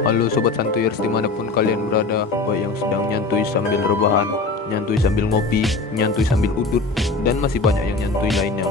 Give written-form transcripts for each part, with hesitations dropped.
Halo Sobat Santuyers dimanapun kalian berada, baik yang sedang nyantui sambil rebahan, nyantui sambil ngopi, nyantui sambil udut, dan masih banyak yang nyantui lainnya.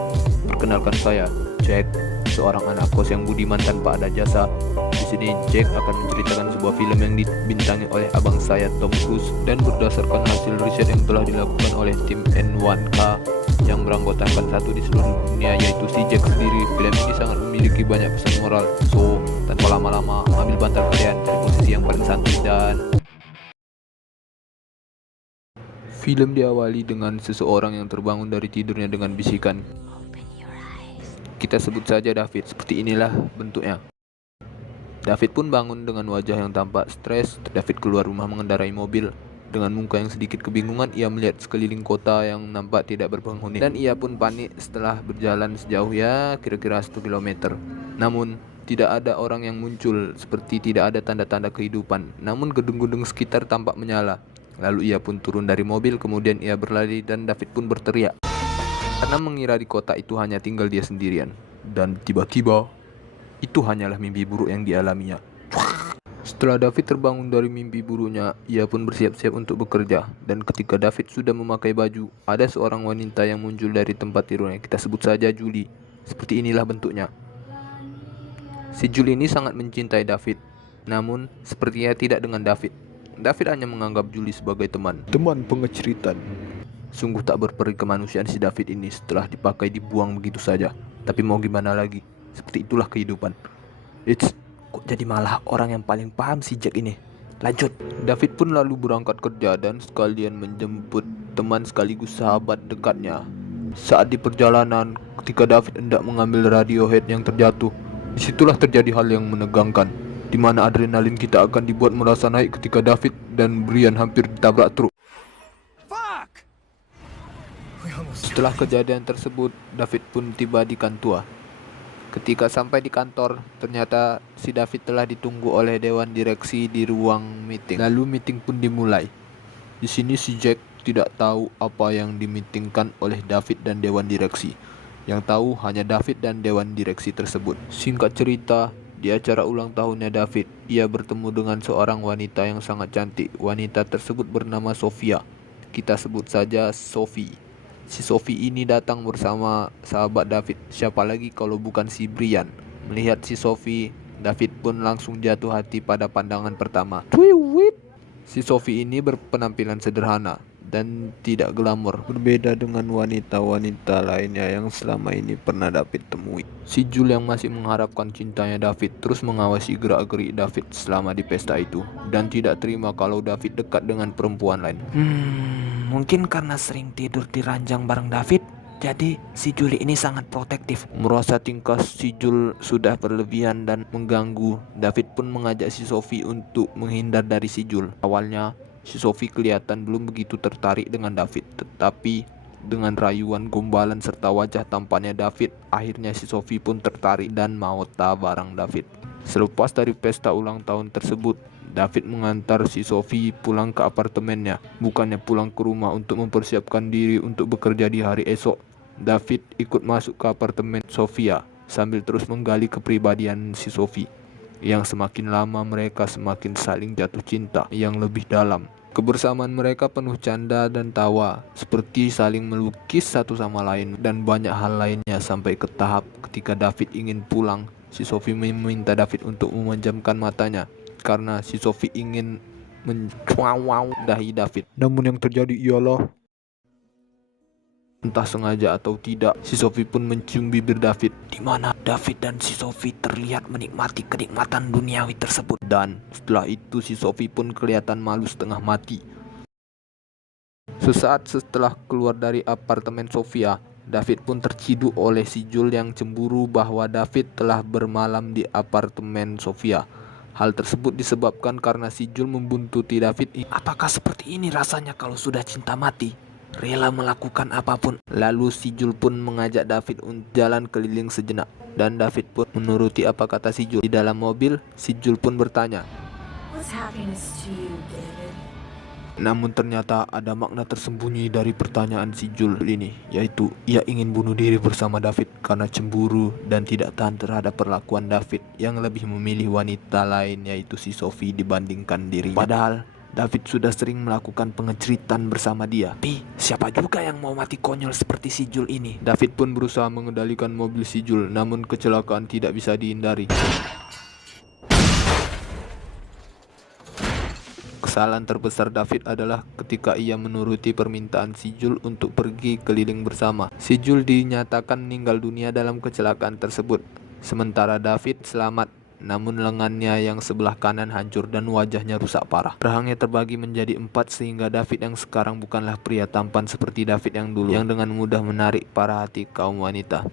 Perkenalkan saya, Jack, seorang anak kos yang budiman tanpa ada jasa. Di sini Jack akan menceritakan sebuah film yang dibintangi oleh abang saya Tom Cruise dan berdasarkan hasil riset yang telah dilakukan oleh tim N1K yang beranggotakan satu di seluruh dunia, yaitu si Jack sendiri. Film ini sangat memiliki banyak pesan moral. So, tanpa lama-lama, ambil bantal kalian, cari posisi yang paling santai dan film diawali dengan seseorang yang terbangun dari tidurnya dengan bisikan. Kita sebut saja David. Seperti inilah bentuknya. David pun bangun dengan wajah yang tampak stres. David keluar rumah mengendarai mobil. Dengan muka yang sedikit kebingungan, ia melihat sekeliling kota yang nampak tidak berpenghuni. Dan ia pun panik setelah berjalan sejauh kira-kira 1 kilometer. Namun, tidak ada orang yang muncul, seperti tidak ada tanda-tanda kehidupan. Namun gedung-gedung sekitar tampak menyala. Lalu ia pun turun dari mobil, kemudian ia berlari dan David pun berteriak. Karena mengira di kota itu hanya tinggal dia sendirian. Dan tiba-tiba, itu hanyalah mimpi buruk yang dialaminya. Setelah David terbangun dari mimpi buruknya, ia pun bersiap-siap untuk bekerja. Dan ketika David sudah memakai baju, ada seorang wanita yang muncul dari tempat tidurnya. Kita sebut saja Julie. Seperti inilah bentuknya. Si Julie ini sangat mencintai David. Namun, sepertinya tidak dengan David. David hanya menganggap Julie sebagai teman pengeceritan. Sungguh tak berperi kemanusiaan si David ini setelah dipakai dibuang begitu saja. Tapi mau gimana lagi? Seperti itulah kehidupan. Kok jadi malah orang yang paling paham si Jack ini? Lanjut. David pun lalu berangkat kerja dan sekalian menjemput teman sekaligus sahabat dekatnya. Saat di perjalanan, ketika David hendak mengambil Radiohead yang terjatuh, disitulah terjadi hal yang menegangkan, di mana adrenalin kita akan dibuat merasa naik ketika David dan Brian hampir ditabrak truk. Setelah kejadian tersebut, David pun tiba di kantor. Ketika sampai di kantor, ternyata si David telah ditunggu oleh dewan direksi di ruang meeting. Lalu meeting pun dimulai. Di sini si Jack tidak tahu apa yang dimitingkan oleh David dan dewan direksi. Yang tahu hanya David dan dewan direksi tersebut. Singkat cerita, di acara ulang tahunnya David, ia bertemu dengan seorang wanita yang sangat cantik. Wanita tersebut bernama Sofia. Kita sebut saja Sophie. Si Sophie ini datang bersama sahabat David. Siapa lagi kalau bukan si Brian. Melihat si Sophie, David pun langsung jatuh hati pada pandangan pertama. Si Sophie ini berpenampilan sederhana dan tidak glamor, berbeda dengan wanita-wanita lainnya yang selama ini pernah David temui. Si Jules yang masih mengharapkan cintanya David terus mengawasi gerak-gerik David selama di pesta itu, dan tidak terima kalau David dekat dengan perempuan lain. Mungkin karena sering tidur di ranjang bareng David, jadi si Julie ini sangat protektif. Merasa tingkah si Jules sudah berlebihan dan mengganggu, David pun mengajak si Sophie untuk menghindar dari si Jules. Awalnya, si Sophie kelihatan belum begitu tertarik dengan David, tetapi dengan rayuan, gombalan, serta wajah tampannya David, akhirnya si Sophie pun tertarik dan mau bareng David. Selepas dari pesta ulang tahun tersebut, David mengantar si Sophie pulang ke apartemennya, bukannya pulang ke rumah untuk mempersiapkan diri untuk bekerja di hari esok. David ikut masuk ke apartemen Sofia sambil terus menggali kepribadian si Sophie. Yang semakin lama mereka semakin saling jatuh cinta yang lebih dalam. Kebersamaan mereka penuh canda dan tawa, seperti saling melukis satu sama lain dan banyak hal lainnya, sampai ke tahap ketika David ingin pulang, si Sophie meminta David untuk memejamkan matanya karena si Sophie ingin mencuau dahi David. Namun yang terjadi ialah, entah sengaja atau tidak, si Sophie pun mencium bibir David, Di mana David dan si Sophie terlihat menikmati kenikmatan duniawi tersebut. dan setelah itu si Sophie pun kelihatan malu setengah mati. Sesaat setelah keluar dari apartemen Sofia, David pun terciduk oleh si Jules yang cemburu bahwa David telah bermalam di apartemen Sofia. Hal tersebut disebabkan karena si Jules membuntuti David. Apakah seperti ini rasanya kalau sudah cinta mati? Rela melakukan apapun. Lalu si Jules pun mengajak David untuk jalan keliling sejenak, dan David pun menuruti apa kata si Jules. Di dalam mobil, si Jules pun bertanya, What's happiness to you, David? Namun ternyata ada makna tersembunyi dari pertanyaan si Jul ini, yaitu ia ingin bunuh diri bersama David karena cemburu dan tidak tahan terhadap perlakuan David yang lebih memilih wanita lain, yaitu si Sophie, dibandingkan dirinya. Padahal David sudah sering melakukan pengeceritan bersama dia. Tapi siapa juga yang mau mati konyol seperti si Jul ini? David pun berusaha mengendalikan mobil si Jul, namun kecelakaan tidak bisa dihindari. Kesalahan terbesar David adalah ketika ia menuruti permintaan si Jul untuk pergi keliling bersama. Si Jul dinyatakan meninggal dunia dalam kecelakaan tersebut, sementara David selamat, namun lengannya yang sebelah kanan hancur dan wajahnya rusak parah. Rahangnya terbagi menjadi 4 sehingga David yang sekarang bukanlah pria tampan seperti David yang dulu, yang dengan mudah menarik para hati kaum wanita.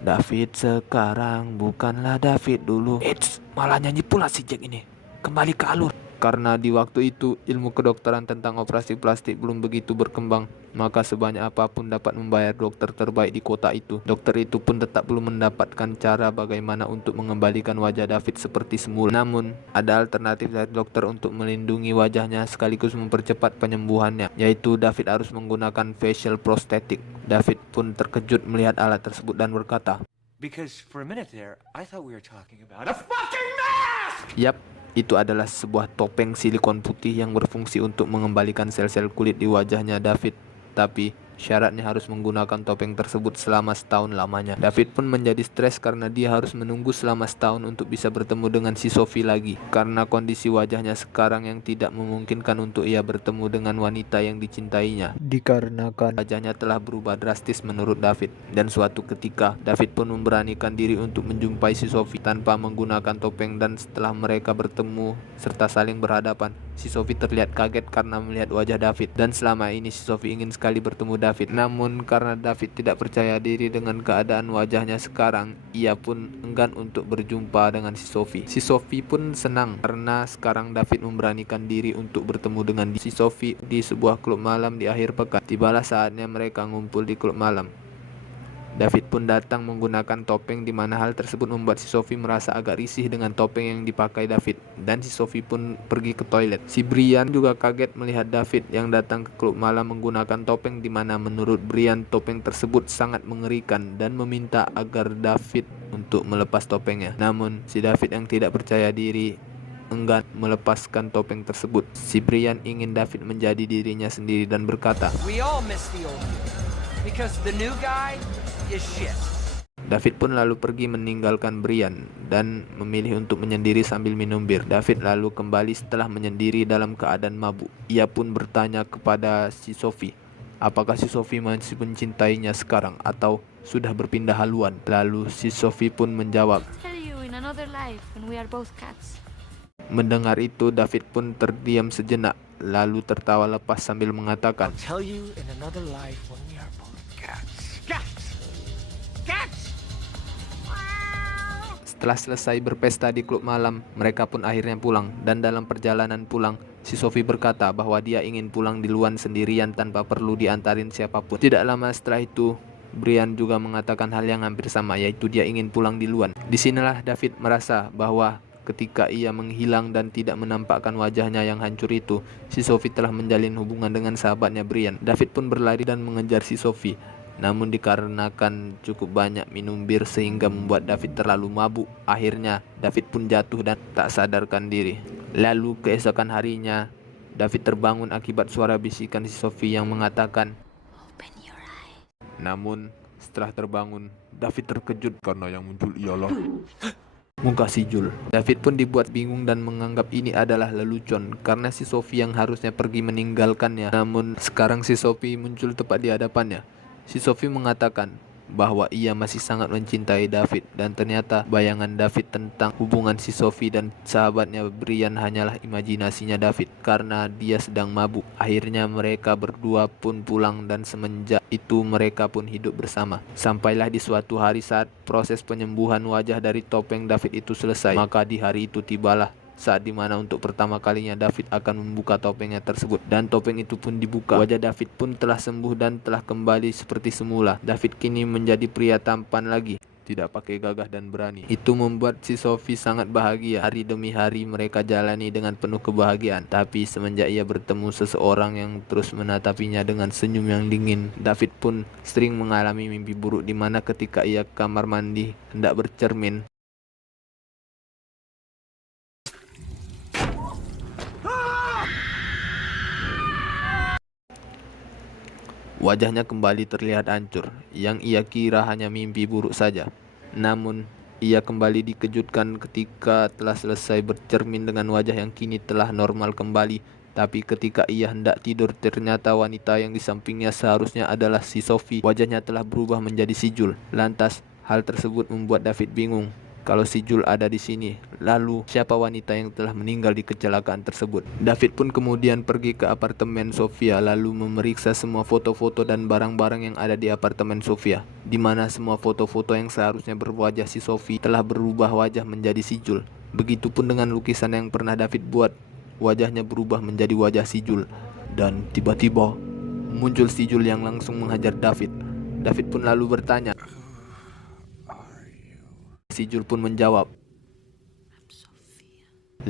David sekarang bukanlah David dulu. Eits, malah nyanyi pula si Jack ini. Kembali ke alur. Karena di waktu itu ilmu kedokteran tentang operasi plastik belum begitu berkembang, maka sebanyak apapun dapat membayar dokter terbaik di kota itu, dokter itu pun tetap belum mendapatkan cara bagaimana untuk mengembalikan wajah David seperti semula. Namun, ada alternatif dari dokter untuk melindungi wajahnya sekaligus mempercepat penyembuhannya, yaitu David harus menggunakan facial prosthetic. David pun terkejut melihat alat tersebut dan berkata, Because for a minute there, I thought we were talking about a fucking mask! "Yap, itu adalah sebuah topeng silikon putih yang berfungsi untuk mengembalikan sel-sel kulit di wajahnya David. Tapi syaratnya harus menggunakan topeng tersebut selama setahun lamanya." David pun menjadi stres karena dia harus menunggu selama setahun untuk bisa bertemu dengan si Sophie lagi, karena kondisi wajahnya sekarang yang tidak memungkinkan untuk ia bertemu dengan wanita yang dicintainya, dikarenakan wajahnya telah berubah drastis menurut David. Dan suatu ketika David pun memberanikan diri untuk menjumpai si Sophie tanpa menggunakan topeng, dan setelah mereka bertemu serta saling berhadapan, si Sophie terlihat kaget karena melihat wajah David, dan selama ini si Sophie ingin sekali bertemu David. Namun karena David tidak percaya diri dengan keadaan wajahnya sekarang, ia pun enggan untuk berjumpa dengan si Sophie. Si Sophie pun senang karena sekarang David memberanikan diri untuk bertemu dengan si Sophie di sebuah klub malam di akhir pekan. Tibalah saatnya mereka ngumpul di klub malam. David pun datang menggunakan topeng, di mana hal tersebut membuat si Sophie merasa agak risih dengan topeng yang dipakai David, dan si Sophie pun pergi ke toilet. Si Brian juga kaget melihat David yang datang ke klub malam menggunakan topeng, di mana menurut Brian topeng tersebut sangat mengerikan dan meminta agar David untuk melepas topengnya. Namun si David yang tidak percaya diri enggan melepaskan topeng tersebut. Si Brian ingin David menjadi dirinya sendiri dan berkata, We all miss the old you. Because the new guy is shit. David pun lalu pergi meninggalkan Brian dan memilih untuk menyendiri sambil minum bir. David lalu kembali setelah menyendiri dalam keadaan mabuk. Ia pun bertanya kepada si Sophie, apakah si Sophie masih mencintainya sekarang atau sudah berpindah haluan. Lalu si Sophie pun menjawab. Tell you in another life when we are both cats. Mendengar itu, David pun terdiam sejenak, lalu tertawa lepas sambil mengatakan, I'll tell you in another life when we are both cats. Cats! Cats! Setelah selesai berpesta di klub malam, mereka pun akhirnya pulang. Dan dalam perjalanan pulang, si Sophie berkata bahwa dia ingin pulang duluan sendirian tanpa perlu diantarin siapapun. Tidak lama setelah itu, Brian juga mengatakan hal yang hampir sama, yaitu dia ingin pulang duluan. Disinilah David merasa bahwa ketika ia menghilang dan tidak menampakkan wajahnya yang hancur itu, si Sophie telah menjalin hubungan dengan sahabatnya Brian. David pun berlari dan mengejar si Sophie. Namun dikarenakan cukup banyak minum bir sehingga membuat David terlalu mabuk, akhirnya David pun jatuh dan tak sadarkan diri. Lalu keesokan harinya, David terbangun akibat suara bisikan si Sophie yang mengatakan, Open your eyes. namun setelah terbangun, David terkejut karena yang muncul ialah muka si Jul. David pun dibuat bingung dan menganggap ini adalah lelucon karena si Sophie yang harusnya pergi meninggalkannya. Namun sekarang si Sophie muncul tepat di hadapannya. Si Sophie mengatakan bahwa ia masih sangat mencintai David, dan ternyata bayangan David tentang hubungan si Sophie dan sahabatnya Brian hanyalah imajinasinya David karena dia sedang mabuk. Akhirnya mereka berdua pun pulang dan semenjak itu mereka pun hidup bersama. Sampailah di suatu hari saat proses penyembuhan wajah dari topeng David itu selesai, maka di hari itu tibalah saat dimana untuk pertama kalinya David akan membuka topengnya tersebut, dan topeng itu pun dibuka. Wajah David pun telah sembuh dan telah kembali seperti semula. David kini menjadi pria tampan lagi. tidak pakai gagah dan berani. Itu membuat si Sophie sangat bahagia. Hari demi hari mereka jalani dengan penuh kebahagiaan. Tapi semenjak ia bertemu seseorang yang terus menatapinya dengan senyum yang dingin, David pun sering mengalami mimpi buruk di mana ketika ia ke kamar mandi hendak bercermin, wajahnya kembali terlihat hancur, yang ia kira hanya mimpi buruk saja. Namun, ia kembali dikejutkan ketika telah selesai bercermin dengan wajah yang kini telah normal kembali. Tapi ketika ia hendak tidur, ternyata wanita yang di sampingnya seharusnya adalah si Sophie. Wajahnya telah berubah menjadi si Jul. Lantas, hal tersebut membuat David bingung. Kalau si Jul ada di sini, lalu siapa wanita yang telah meninggal di kecelakaan tersebut? David pun kemudian pergi ke apartemen Sofia lalu memeriksa semua foto-foto dan barang-barang yang ada di apartemen Sofia, di mana semua foto-foto yang seharusnya berwajah si Sophie telah berubah wajah menjadi si Jul. Begitupun dengan lukisan yang pernah David buat, wajahnya berubah menjadi wajah si Jul. Dan tiba-tiba muncul si Jul yang langsung menghajar David. David pun lalu bertanya. Si Jul pun menjawab.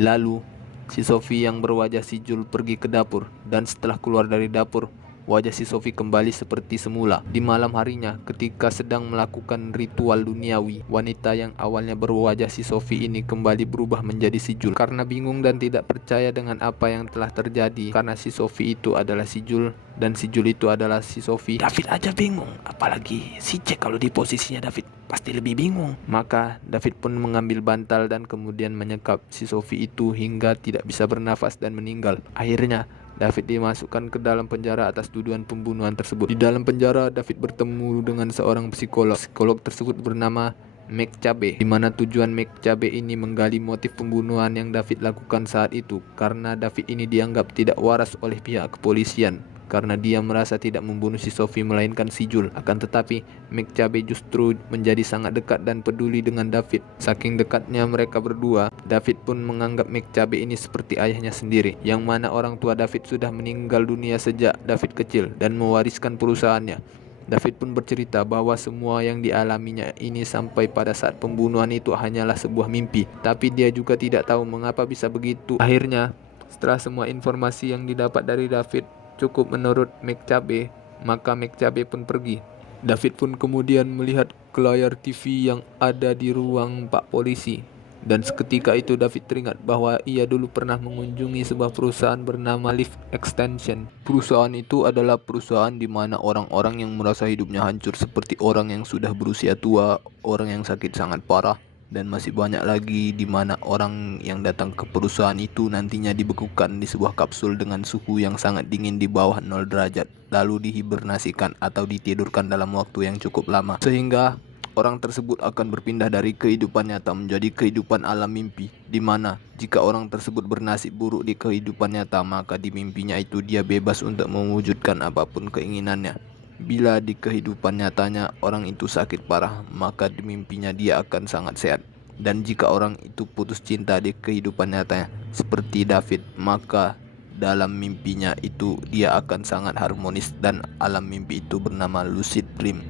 Lalu, si Sophie yang berwajah si Jul pergi ke dapur, dan setelah keluar dari dapur, wajah si Sophie kembali seperti semula. Di malam harinya, ketika sedang melakukan ritual duniawi, wanita yang awalnya berwajah si Sophie ini kembali berubah menjadi si Jul. Karena bingung dan tidak percaya dengan apa yang telah terjadi, karena si Sophie itu adalah si Jul, dan si Jul itu adalah si Sophie, David aja bingung, apalagi si Jack kalau di posisinya David pasti lebih bingung. maka David pun mengambil bantal dan kemudian menyekap si Sophie itu hingga tidak bisa bernafas dan meninggal. Akhirnya, David dimasukkan ke dalam penjara atas tuduhan pembunuhan tersebut. Di dalam penjara, David bertemu dengan seorang psikolog. Psikolog tersebut bernama McCabe, di mana tujuan McCabe ini menggali motif pembunuhan yang David lakukan saat itu, karena David ini dianggap tidak waras oleh pihak kepolisian karena dia merasa tidak membunuh si Sophie melainkan si Jul. Akan tetapi, McCabe justru menjadi sangat dekat dan peduli dengan David. Saking dekatnya mereka berdua, David pun menganggap McCabe ini seperti ayahnya sendiri, yang mana orang tua David sudah meninggal dunia sejak David kecil dan mewariskan perusahaannya. David pun bercerita bahwa semua yang dialaminya ini sampai pada saat pembunuhan itu hanyalah sebuah mimpi, tapi dia juga tidak tahu mengapa bisa begitu. Akhirnya, setelah semua informasi yang didapat dari David cukup menurut McCabe, maka McCabe pun pergi. David pun kemudian melihat ke layar TV yang ada di ruang Pak Polisi. Dan seketika itu David teringat bahwa ia dulu pernah mengunjungi sebuah perusahaan bernama Life Extension. Perusahaan itu adalah perusahaan di mana orang-orang yang merasa hidupnya hancur seperti orang yang sudah berusia tua, orang yang sakit sangat parah, dan masih banyak lagi di mana orang yang datang ke perusahaan itu nantinya dibekukan di sebuah kapsul dengan suhu yang sangat dingin di bawah 0 derajat, lalu dihibernasikan atau ditidurkan dalam waktu yang cukup lama, sehingga orang tersebut akan berpindah dari kehidupan nyata menjadi kehidupan alam mimpi, di mana jika orang tersebut bernasib buruk di kehidupan nyata, maka di mimpinya itu dia bebas untuk mewujudkan apapun keinginannya. Bila di kehidupan nyatanya orang itu sakit parah, maka di mimpinya dia akan sangat sehat. Dan jika orang itu putus cinta di kehidupan nyatanya, seperti David, maka dalam mimpinya itu dia akan sangat harmonis, dan alam mimpi itu bernama lucid dream.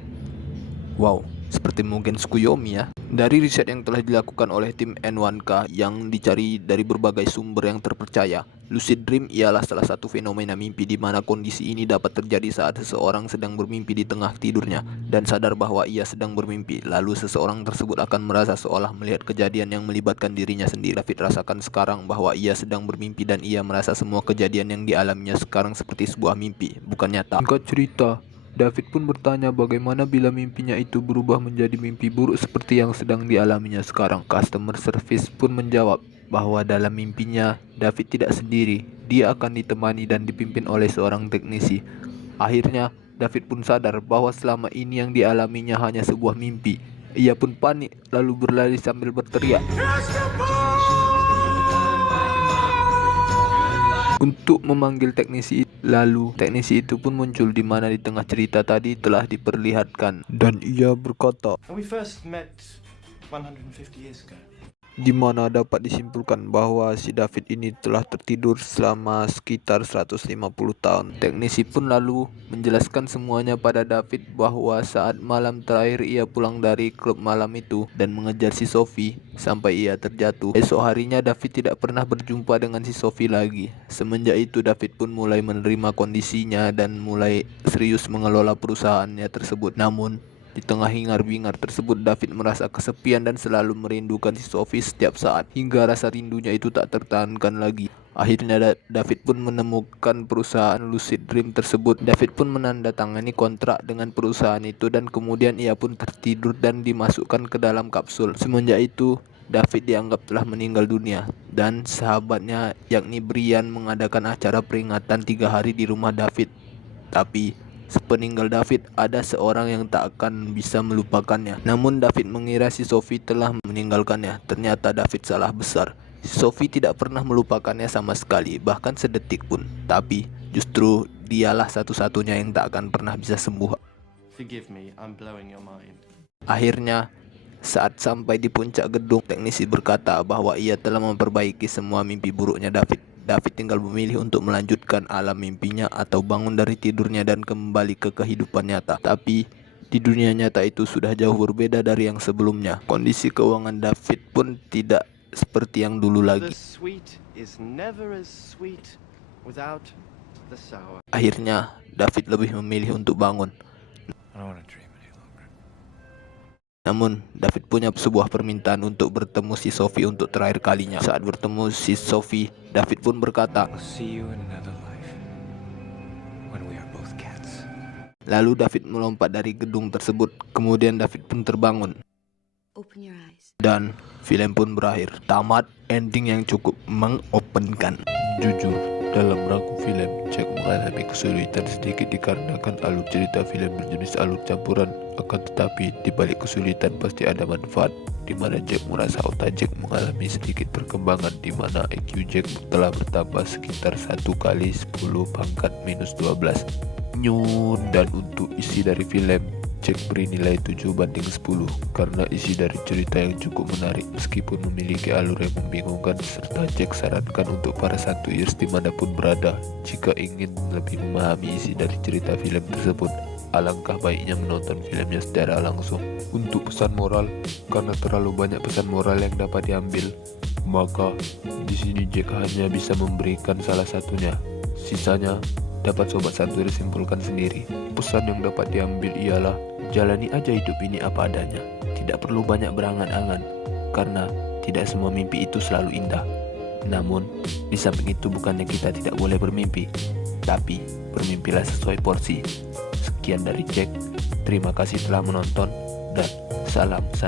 Wow, seperti mungkin Tsukuyomi ya. Dari riset yang telah dilakukan oleh tim N1K yang dicari dari berbagai sumber yang terpercaya, lucid dream ialah salah satu fenomena mimpi di mana kondisi ini dapat terjadi saat seseorang sedang bermimpi di tengah tidurnya dan sadar bahwa ia sedang bermimpi. Lalu seseorang tersebut akan merasa seolah melihat kejadian yang melibatkan dirinya sendiri. David rasakan sekarang bahwa ia sedang bermimpi dan ia merasa semua kejadian yang dialaminya sekarang seperti sebuah mimpi, bukan nyata. Singkat cerita, David pun bertanya bagaimana bila mimpinya itu berubah menjadi mimpi buruk seperti yang sedang dialaminya sekarang. Customer service pun menjawab bahwa dalam mimpinya David tidak sendiri, dia akan ditemani dan dipimpin oleh seorang teknisi. Akhirnya David pun sadar bahwa selama ini yang dialaminya hanya sebuah mimpi. Ia pun panik lalu berlari sambil berteriak untuk memanggil teknisi. Lalu teknisi itu pun muncul di mana di tengah cerita tadi telah diperlihatkan, dan ia berkata, And we first met 150 years ago. di mana dapat disimpulkan bahwa si David ini telah tertidur selama sekitar 150 tahun. Teknisi pun lalu menjelaskan semuanya pada David bahwa saat malam terakhir ia pulang dari klub malam itu dan mengejar si Sophie sampai ia terjatuh. Esok harinya David tidak pernah berjumpa dengan si Sophie lagi. Semenjak itu David pun mulai menerima kondisinya dan mulai serius mengelola perusahaannya tersebut. Namun di tengah hingar-bingar tersebut, David merasa kesepian dan selalu merindukan si Sophie setiap saat, hingga rasa rindunya itu tak tertahankan lagi. Akhirnya David pun menemukan perusahaan Lucid Dream tersebut. David pun menandatangani kontrak dengan perusahaan itu dan kemudian ia pun tertidur dan dimasukkan ke dalam kapsul. Semenjak itu David dianggap telah meninggal dunia dan sahabatnya yakni Brian mengadakan acara peringatan 3 hari di rumah David. Tapi sepeninggal David, ada seorang yang tak akan bisa melupakannya. Namun David mengira si Sophie telah meninggalkannya. Ternyata David salah besar. Si Sophie tidak pernah melupakannya sama sekali, bahkan sedetik pun. Tapi justru dialah satu-satunya yang tak akan pernah bisa sembuh. Forgive me, I'm blowing your mind. Akhirnya, saat sampai di puncak gedung, teknisi berkata bahwa ia telah memperbaiki semua mimpi buruknya David. David tinggal memilih untuk melanjutkan alam mimpinya atau bangun dari tidurnya dan kembali ke kehidupan nyata. Tapi di dunia nyata itu sudah jauh berbeda dari yang sebelumnya. Kondisi keuangan David pun tidak seperti yang dulu The lagi. sweet is never as sweet without the sour. Akhirnya David lebih memilih untuk bangun. I don't want to dream any longer. Namun David punya sebuah permintaan untuk bertemu si Sophie untuk terakhir kalinya. Saat bertemu si Sophie, David pun berkata, I'll see you in another life when we are both cats. lalu David melompat dari gedung tersebut. Kemudian David pun terbangun. Open your eyes. Dan film pun berakhir. Tamat, ending yang cukup mengopenkan. Jujur, dalam rangkum film, Jack mengalami kesulitan sedikit dikarenakan alur cerita film berjenis alur campuran. Akan tetapi, di balik kesulitan pasti ada manfaat, di mana Jack merasa otak Jack mengalami sedikit perkembangan, di mana IQ Jack telah bertambah sekitar 1 kali 10 pangkat minus 12. Dan untuk isi dari film, Jack beri nilai 7/10 karena isi dari cerita yang cukup menarik meskipun memiliki alur yang membingungkan, serta Jack sarankan untuk para santuirs dimanapun berada, jika ingin lebih memahami isi dari cerita film tersebut, alangkah baiknya menonton filmnya secara langsung. Untuk pesan moral, karena terlalu banyak pesan moral yang dapat diambil, maka di sini Jack hanya bisa memberikan salah satunya. Sisanya dapat sobat santuirs simpulkan sendiri. Pesan yang dapat diambil ialah jalani aja hidup ini apa adanya. Tidak perlu banyak berangan-angan, karena tidak semua mimpi itu selalu indah. Namun, di samping itu bukannya kita tidak boleh bermimpi, tapi bermimpilah sesuai porsi. Sekian dari Jack, terima kasih telah menonton, dan salam santuy.